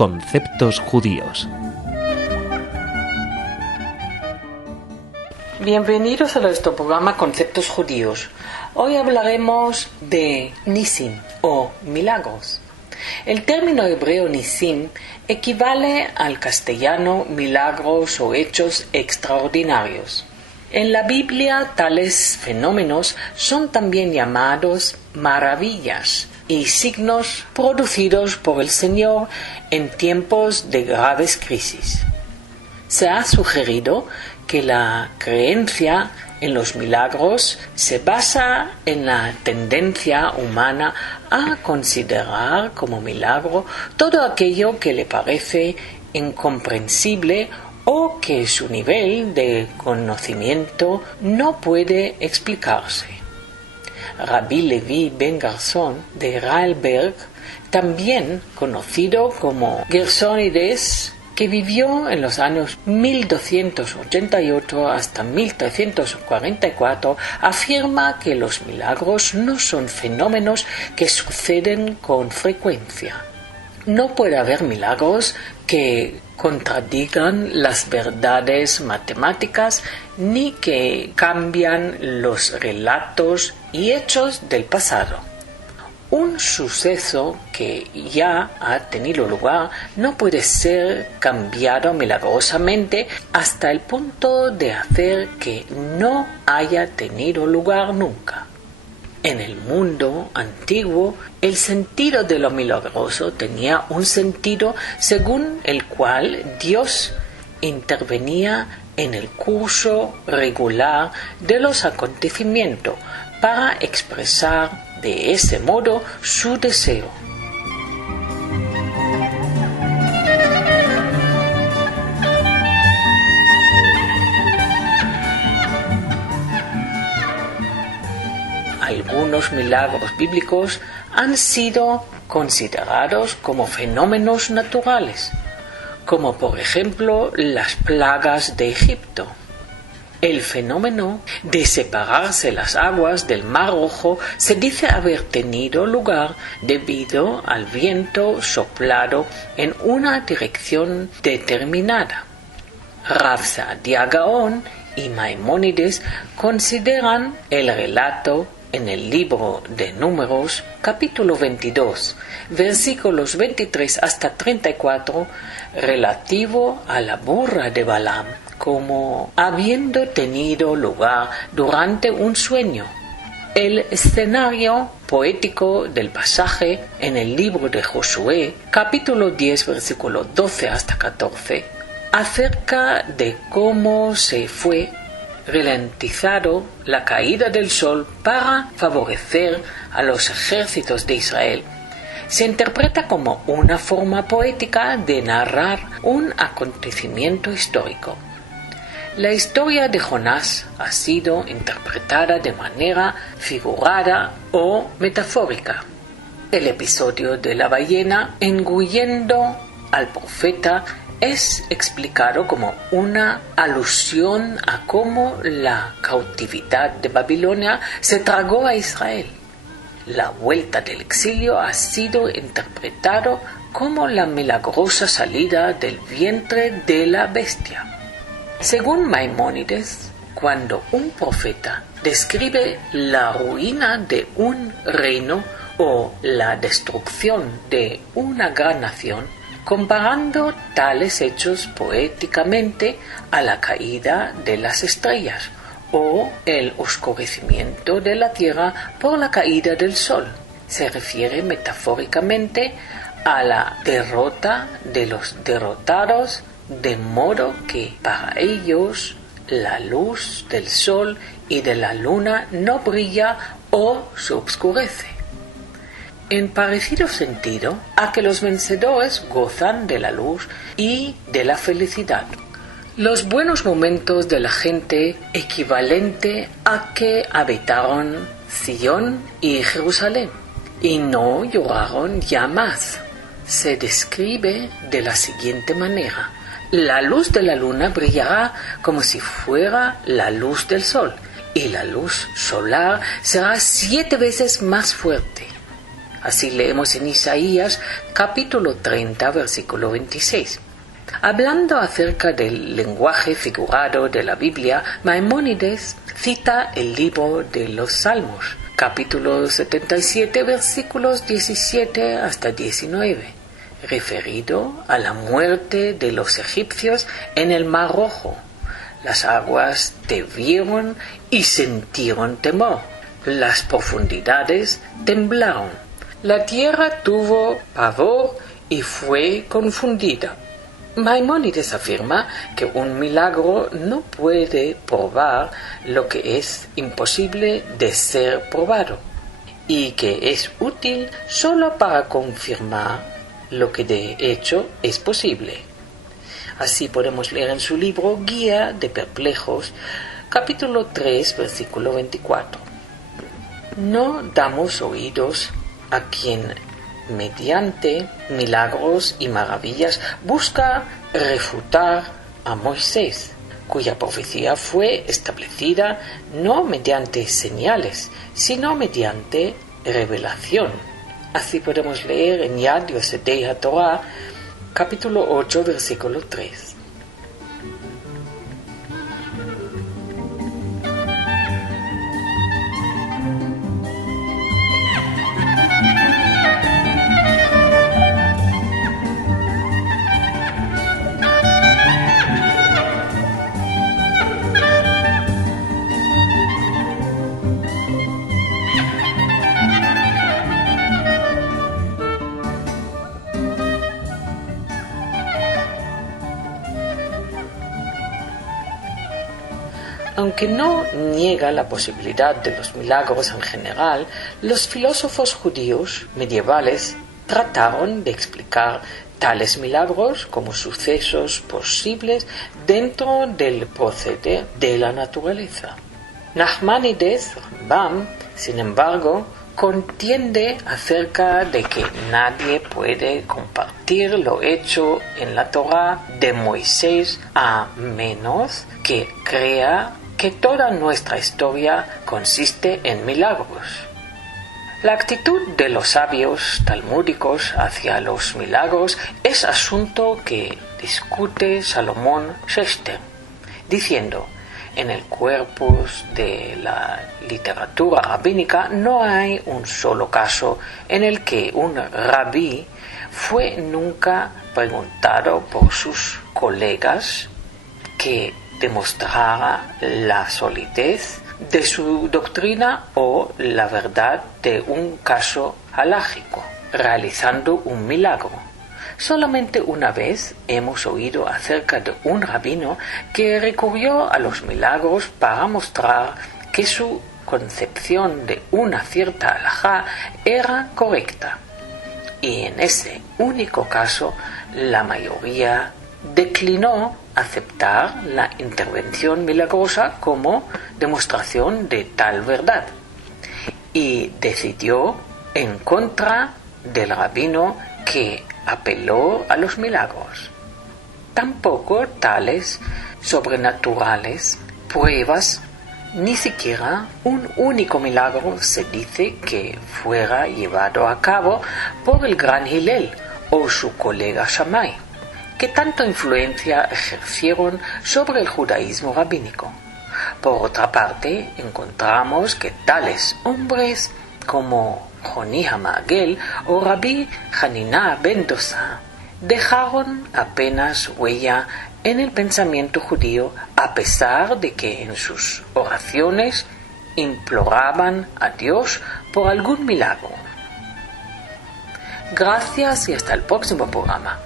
Conceptos judíos. Bienvenidos a nuestro programa Conceptos judíos. Hoy hablaremos de Nisim o milagros. El término hebreo Nisim equivale al castellano milagros o hechos extraordinarios. En la Biblia tales fenómenos son también llamados maravillas y signos producidos por el Señor en tiempos de graves crisis. Se ha sugerido que la creencia en los milagros se basa en la tendencia humana a considerar como milagro todo aquello que le parece incomprensible o que su nivel de conocimiento no puede explicarse. Rabbi Levi ben Gerson de Ralberg, también conocido como Gersonides, que vivió en los años 1288 hasta 1344, afirma que los milagros no son fenómenos que suceden con frecuencia. No puede haber milagros que contradigan las verdades matemáticas ni que cambian los relatos y hechos del pasado. Un suceso que ya ha tenido lugar no puede ser cambiado milagrosamente hasta el punto de hacer que no haya tenido lugar nunca. En el mundo antiguo, el sentido de lo milagroso tenía un sentido según el cual Dios intervenía en el curso regular de los acontecimientos para expresar de ese modo su deseo. Algunos milagros bíblicos han sido considerados como fenómenos naturales, como por ejemplo las plagas de Egipto. El fenómeno de separarse las aguas del Mar Rojo se dice haber tenido lugar debido al viento soplado en una dirección determinada. Rav Saadia Gaon y Maimónides consideran el relato en el libro de Números, capítulo 22, versículos 23 hasta 34, relativo a la burra de Balaam, como habiendo tenido lugar durante un sueño. El escenario poético del pasaje en el libro de Josué, capítulo 10, versículo 12 hasta 14, acerca de cómo se fue ralentizado la caída del sol para favorecer a los ejércitos de Israel, se interpreta como una forma poética de narrar un acontecimiento histórico. La historia de Jonás ha sido interpretada de manera figurada o metafórica. El episodio de la ballena engullendo al profeta es explicado como una alusión a cómo la cautividad de Babilonia se tragó a Israel. La vuelta del exilio ha sido interpretado como la milagrosa salida del vientre de la bestia. Según Maimónides, cuando un profeta describe la ruina de un reino o la destrucción de una gran nación, comparando tales hechos poéticamente a la caída de las estrellas o el oscurecimiento de la tierra por la caída del sol, se refiere metafóricamente a la derrota de los derrotados, de modo que para ellos la luz del sol y de la luna no brilla o se obscurece. En parecido sentido a que los vencedores gozan de la luz y de la felicidad. Los buenos momentos de la gente equivalente a que habitaron Sion y Jerusalén y no lloraron ya más. Se describe de la siguiente manera: la luz de la luna brillará como si fuera la luz del sol, y la luz solar será 7 veces más fuerte. Así leemos en Isaías capítulo 30, versículo 26. Hablando acerca del lenguaje figurado de la Biblia, Maimónides cita el libro de los Salmos, capítulo 77, versículos 17 hasta 19, referido a la muerte de los egipcios en el Mar Rojo. Las aguas te vieron y sintieron temor. Las profundidades temblaron. La tierra tuvo pavor y fue confundida. Maimónides afirma que un milagro no puede probar lo que es imposible de ser probado y que es útil solo para confirmar lo que de hecho es posible. Así podemos leer en su libro Guía de Perplejos, capítulo 3, versículo 24. No damos oídos a quien mediante milagros y maravillas busca refutar a Moisés, cuya profecía fue establecida no mediante señales, sino mediante revelación. Así podemos leer en Yad Yosetei HaTorah, capítulo 8, versículo 3. Aunque no niega la posibilidad de los milagros en general, los filósofos judíos medievales trataron de explicar tales milagros como sucesos posibles dentro del proceder de la naturaleza. Nachmanides Rambam, sin embargo, contiende acerca de que nadie puede compartir lo hecho en la Torá de Moisés a menos que crea que toda nuestra historia consiste en milagros. La actitud de los sabios talmúdicos hacia los milagros es asunto que discute Salomón Schechter, diciendo: en el corpus de la literatura rabínica no hay un solo caso en el que un rabí fue nunca preguntado por sus colegas que demostrara la solidez de su doctrina o la verdad de un caso halágico, realizando un milagro. Solamente una vez hemos oído acerca de un rabino que recurrió a los milagros para mostrar que su concepción de una cierta halajá era correcta. Y en ese único caso, la mayoría declinó aceptar la intervención milagrosa como demostración de tal verdad y decidió en contra del rabino que apeló a los milagros. Tampoco tales sobrenaturales pruebas, ni siquiera un único milagro se dice que fuera llevado a cabo por el gran Hillel o su colega Shammai, que tanto influencia ejercieron sobre el judaísmo rabínico. Por otra parte, encontramos que tales hombres como Joni Hamagel o Rabbi Hanina ben Dosa dejaron apenas huella en el pensamiento judío, a pesar de que en sus oraciones imploraban a Dios por algún milagro. Gracias y hasta el próximo programa.